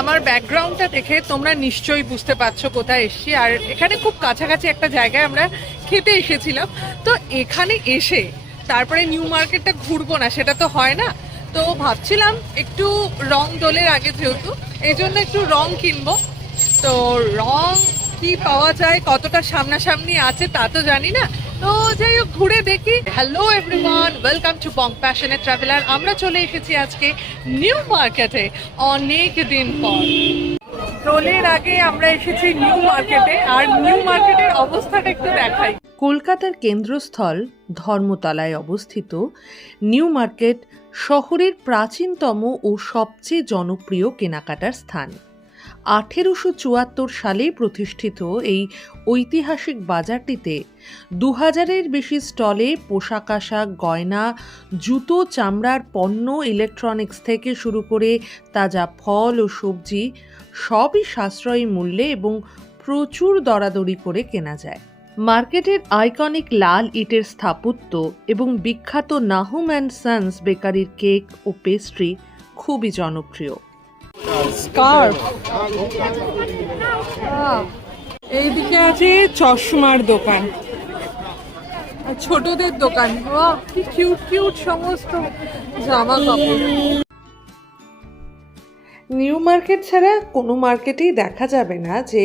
আমার ব্যাকগ্রাউন্ডটা দেখে তোমরা নিশ্চয়ই বুঝতে পারছো কোথায় এসেছি। আর এখানে খুব কাছাকাছি একটা জায়গায় আমরা খেতে এসেছিলাম। তো এখানে এসে তারপরে নিউ মার্কেটটা ঘুরবো না, সেটা তো হয় না। তো ভাবছিলাম একটু রং দোলের আগে, যেহেতু এই জন্য একটু রং কিনবো। তো রং কি পাওয়া যায়, কতটা সামনাসামনি আছে তা তো জানি না। তো যাই হোক, ঘুরে দেখি। Hello everyone, welcome to Bong passionate traveller. আমরা চলে এসেছি আজকে নিউ মার্কেটে অনেক দিন পর। দোলের আগে আমরা এসেছি নিউ মার্কেটে, আর নিউ মার্কেটের অবস্থাটা একটু দেখাই। কলকাতার কেন্দ্রস্থল ধর্মতলায় অবস্থিত নিউ মার্কেট শহরের প্রাচীনতম ও সবচেয়ে জনপ্রিয় কেনাকাটার স্থান। 1874 সালে প্রতিষ্ঠিত এই ঐতিহাসিক বাজারটিতে 2000-এর বেশি স্টলে পোশাক আশাক, গয়না, জুতো, চামড়ার পণ্য, ইলেকট্রনিক্স থেকে শুরু করে তাজা ফল ও সবজি সবই সাশ্রয়ী মূল্যে এবং প্রচুর দরাদরি করে কেনা যায়। মার্কেটের আইকনিক লাল ইটের স্থাপত্য এবং বিখ্যাত নাহুম অ্যান্ড সন্স বেকারির কেক ও পেস্ট্রি খুবই জনপ্রিয়। স্কার্ফ, এইদিকে আছে চশমার দোকান, ছোটদের দোকান। বাহ, কি কিউট কিউট সমস্ত জামা কাপড়। নিউ মার্কেট ছাড়া কোনো মার্কেটেই দেখা যাবে না যে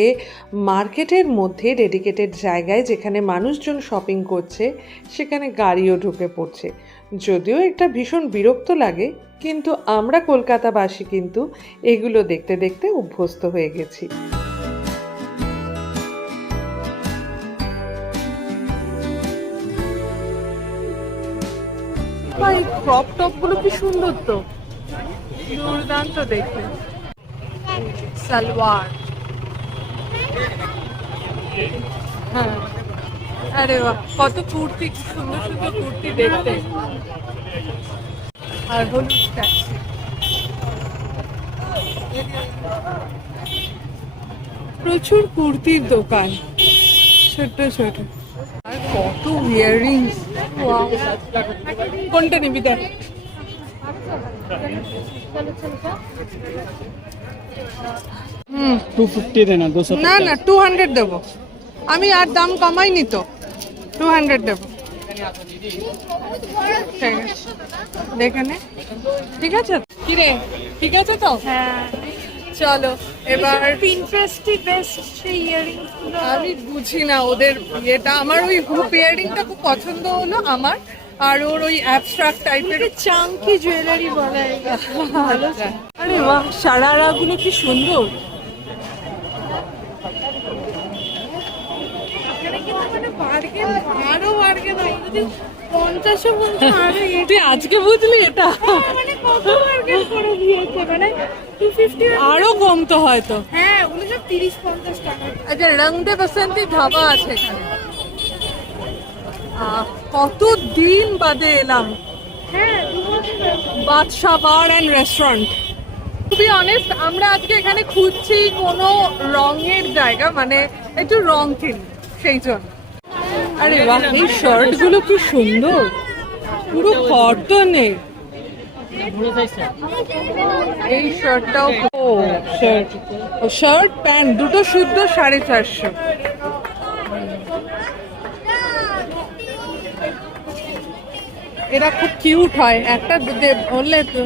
মার্কেটের মধ্যে ডেডিকেটেড জায়গায় যেখানে মানুষজন শপিং করছে সেখানে গাড়িও ঢুকে পড়ছে। যদিও একটা ভীষণ বিরক্ত লাগে, কিন্তু আমরা কলকাতাবাসী কিন্তু এগুলো দেখতে দেখতে অভ্যস্ত হয়ে গেছি। ভাই, ক্রপ টপ গুলো কি সুন্দর, তো দুর্দান্ত দেখতে। সালোয়ার, হ্যাঁ, আরে বাহ, কত কুর্তি, কি সুন্দর সুন্দর কুর্তি দেখতে। আর হলুদ ট্যাক্সি, প্রচুর কুর্তির দোকান, ছোট ছোট। আর কত ইয়াররিংস, কোনটা নিবি দেখ। না না, 200 দেবো আমি, আর দাম কমাইনি তো, 200 দেবো। ঠিক আছে, দেখে নে। ঠিক আছে কিরে, ঠিক আছে তো? হ্যাঁ, চলো এবার। পিন্টারেস্টই বেস্ট সেই ইয়ারিংস গুলো। আমি বুঝি না ওদের ইয়েটা, আমার ওই হুপ ইয়ারিংটা খুব পছন্দ হলো আমার, আর ওর ওই অ্যাবস্ট্রাক্ট টাইপের চাঙ্কি জুয়েলারি বলে ভালো। আরে বাহ, সারারা গুলো কি সুন্দর। আরো বার্গেন, যদি 50 বলছে আরো তুই আজকে বুঝলি এটা? মানে কত বার্গেন করে দিয়েছে, মানে 250 আরো কম তো হয়তো। হ্যাঁ, ওগুলো সব 30-50 টাকা। আচ্ছা, রং দে বসন্তি ধাবা আছে এখানে। কত দিন বাদে এলাম। হ্যাঁ, Badshah bar and restaurant. To be honest, আমরা আজকে এখানে খুঁজছি কোনো রঙের জায়গা, মানে একটু রং কিনি, সেই জন্য। আরে বাহ, এই শার্ট গুলো কি সুন্দর, পুরো কটনের। এই শার্টটাও, ও শার্ট, ও শার্ট প্যান্ট দুটো শুদ্ধ 450। এরা খুব কিউট হয়, একটা বললে তো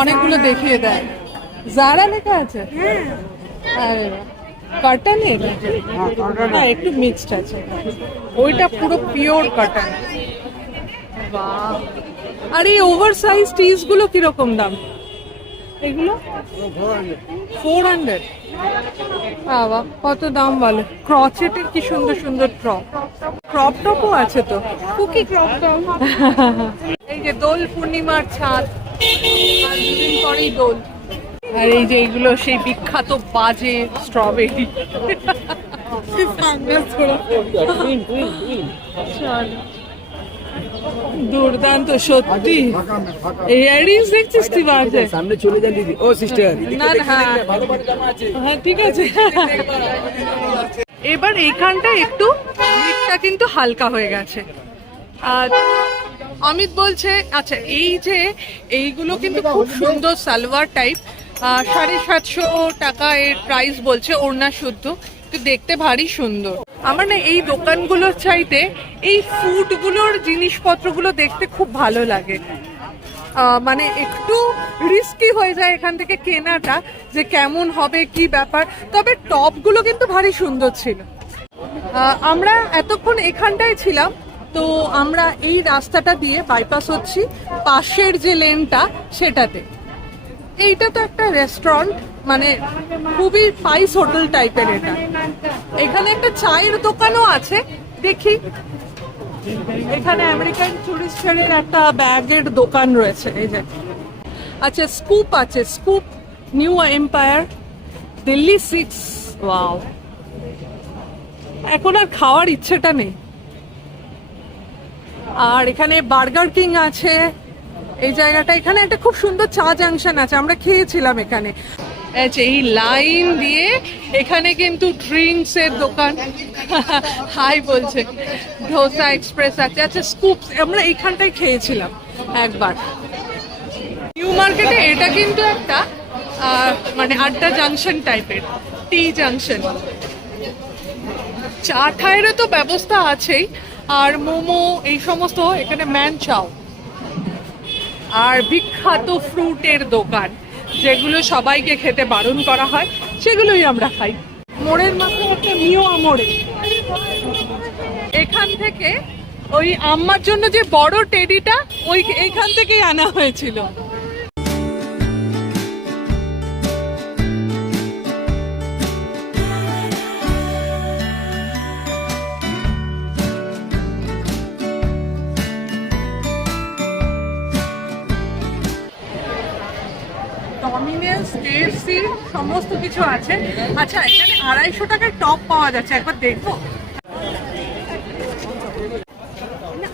অনেকগুলো দেখিয়ে দেয়। জারা লেখা আছে। আরে কটনের, হ্যাঁ একটু মিক্সড আছে, ওইটা পুরো পিওর কটন। বাহ, আর এই ওভার সাইজ টিস গুলো কিরকম দাম? এগুলো 400। বাবা, কত দাম বলো। ক্রচেটের কি সুন্দর সুন্দর ক্রপ টপও আছে তো, কুকি ক্রপ টপ। এই যে দোল পূর্ণিমার ছাদ, আর দুদিন পরেই দোল। আর এই যে এইগুলো সেই বিখ্যাত বাজে স্ট্রবেরি। দুর্দান্ত সত্যি। ইয়াররিংস দেখছিস তুই বাজে? সামনে চলে যান দিদি। ও সিস্টার, না না, হ্যাঁ ঠিক আছে। এবার এইখানটা একটু ভিড়টা কিন্তু হালকা হয়ে গেছে। আর অমিত বলছে, আচ্ছা এই যে এইগুলো কিন্তু খুব সুন্দর সালোয়ার টাইপ, 750 টাকা এর প্রাইস বলছে, ওড়না শুদ্ধ, তো দেখতে ভারী সুন্দর। আমার না এই দোকানগুলোর চাইতে এই ফুডগুলোর জিনিসপত্রগুলো দেখতে খুব ভালো লাগে। মানে একটু রিস্কি হয়ে যায় এখান থেকে কেনাটা, যে কেমন হবে কি ব্যাপার, তবে টপগুলো কিন্তু ভারী সুন্দর ছিল। আমরা এতক্ষণ এখানটায় ছিলাম, তো আমরা এই রাস্তাটা দিয়ে বাইপাস হচ্ছি পাশের যে লেনটা সেটাতে। এইটা তো একটা রেস্টুরেন্ট, মানে খুবই স্পাইস হোটেল টাইপের এটা। এখানে একটা চায়ের দোকানও আছে, দেখি। এখানে আমেরিকান টুরিস্টের একটা ব্যাগের দোকান রয়েছে, এই যে। আচ্ছা, স্কুপ আছে, scoop, new empire, Delhi 6। Wow, এখন আর খাওয়ার ইচ্ছেটা নেই। আর এখানে বার্গার কিং আছে এই জায়গাটা। এখানে একটা খুব সুন্দর চা জাংশন আছে, আমরা খেয়েছিলাম এখানে। এই লাইন দিয়ে এখানে কিন্তু ড্রিঙ্কস এর দোকান হাই বলছে, ডোসা এক্সপ্রেস আছে। আচ্ছা, স্কুপস আমরা এইখানটায় খেয়েছিলাম একবার। নিউ মার্কেটে এটা কিন্তু একটা মানে আড্ডা জাংশন টাইপের, টি জাংশন। চা ঠায়েরও তো ব্যবস্থা আছেই, আর মোমো এই সমস্ত এখানে, ম্যান চাও। আর বিখ্যাত ফ্রুটের দোকান, যেগুলো সবাইকে খেতে বারণ করা হয়, সেগুলোই আমরা খাই। মোড়ের মাথায় একটা মিও আমোড়ে, এখান থেকে ওই আম্মার জন্য যে বড় টেডিটা এইখান থেকেই আনা হয়েছিল। ডমিনোস, কেএফসি সমস্ত কিছু আছে। আচ্ছা, এখানে 250 টাকার টপ পাওয়া যাচ্ছে, একবার দেখবো।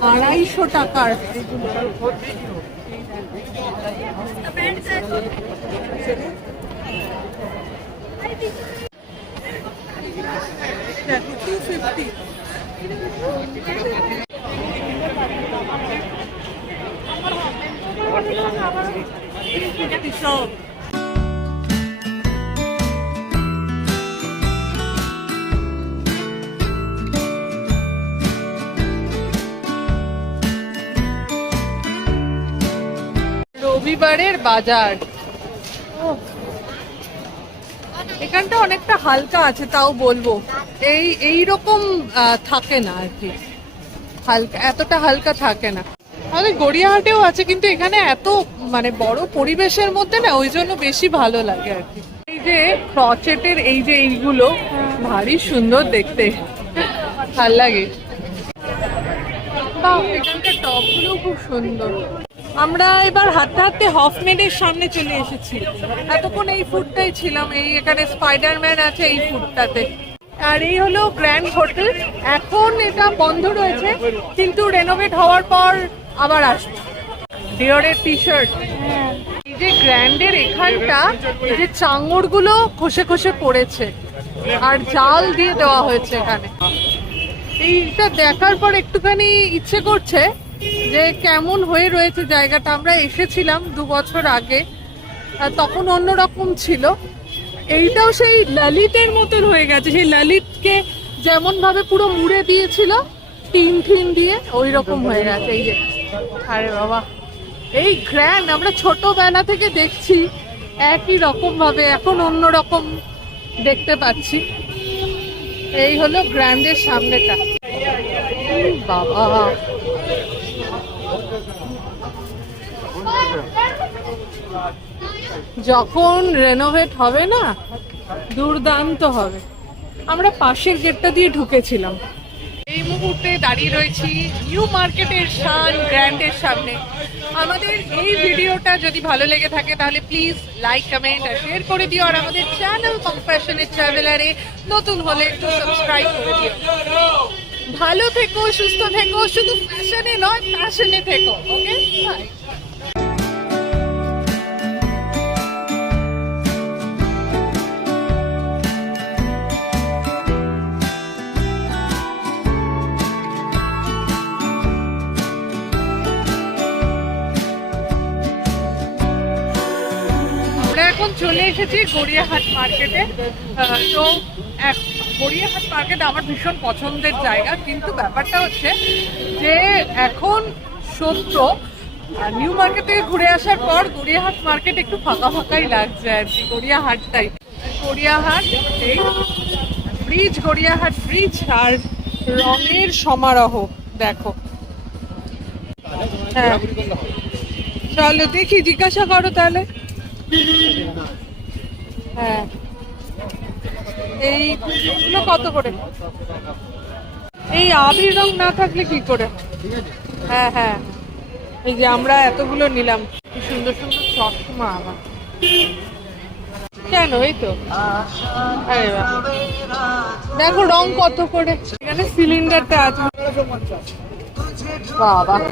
250 টাকার রবিবারের বাজার। এখানটা অনেকটা হালকা আছে, তাও বলবো এইরকম থাকে না আর কি, হালকা, এতটা হালকা থাকে না। আমাদের গড়িয়াহাটেও আছে, কিন্তু এখানে এত মানে বড় পরিবেশের মধ্যে না, ওই জন্য বেশি ভালো লাগে আর কি। এই যে ক্রচেটের এই যে এইগুলো ভারী সুন্দর দেখতে, ভাল লাগে। বাহ, এখানকার টপগুলো খুব সুন্দর। আমরা এবার হাঁটতে হাঁটতে হফম্যানের সামনে চলে এসেছি। এতক্ষণ এই ফুডটাই ছিলাম, এই এখানে স্পাইডারম্যান আছে এই ফুডটাতে। আর এই হলো গ্র্যান্ড হোটেল। এখন এটা বন্ধ রয়েছে, কিন্তু রেনোভেট হওয়ার পর আবার আসবে। ডিওরের টি শার্ট। এই যে গ্র্যান্ডের এখানটা, এই যে চাঙড়গুলো খসে খসে পড়েছে, আর জাল দিয়ে দেওয়া হয়েছে এখানে। এইটা দেখার পর একটুখানি ইচ্ছে করছে যে কেমন হয়ে রয়েছে জায়গাটা। আমরা এসেছিলাম 2 বছর আগে, তখন অন্যরকম ছিল। এইটাও সেই ললিতের মতন হয়ে গেছে, সেই ললিতকে যেমন ভাবে পুরো মুড়ে দিয়েছিল টিন টিন দিয়ে, ওই রকম হয়ে গেছে। এই যে, আরে বাবা, এই গ্র্যান্ড আমরা ছোটবেলা থেকে দেখছি একই রকম ভাবে, এখন অন্যরকম দেখতে পাচ্ছি। এই হলো গ্র্যান্ডের সামনেটা। বাবা, যখন রেনোভেট হবে না, দুর্দান্ত হবে। আমরা পাশের গেটটা দিয়ে ঢুকেছিলাম। এই মুহূর্তে দাঁড়িয়ে রয়েছি নিউ মার্কেটের শান গ্র্যান্ডের সামনে। আমাদের এই ভিডিওটা যদি ভালো লেগে থাকে তাহলে প্লিজ লাইক, কমেন্ট আর শেয়ার করে দিও। আর আমাদের চ্যানেল কম্প্যাশনেট ট্রাভেলারে নতুন হলে একটু সাবস্ক্রাইব করে দিও। ভালো থেকো, সুস্থ থেকো, শুধু ফ্যাশনে নয়, প্যাশনে থেকো। ওকে, বাই। এখন চলে এসেছি গড়িয়াহাট মার্কেটে। তো গড়িয়াহাট মার্কেট আমার ভীষণ পছন্দের জায়গা, কিন্তু ব্যাপারটা হচ্ছে যে এখন সত্য নিউ মার্কেট থেকে ঘুরে আসার পর গড়িয়াহাট মার্কেট একটু ফাঁকা ফাঁকাই লাগছে আর কি। গড়িয়াহাট এই ব্রিজ, গড়িয়াহাট ব্রিজ আর রঙের সমারোহ দেখো। হ্যাঁ চলো দেখি, জিজ্ঞাসা করো তাহলে। হ্যাঁ এইগুলো কত করে? এই আবির রং না থাকলে কি করে? হ্যাঁ হ্যাঁ, এই যে আমরা এতগুলো নিলাম। কি সুন্দর সুন্দর চশমা আমার। কেন এই তো, আরে বাহ, দেখো রং কত করে। এখানে সিলিন্ডারটা আছে বাবা।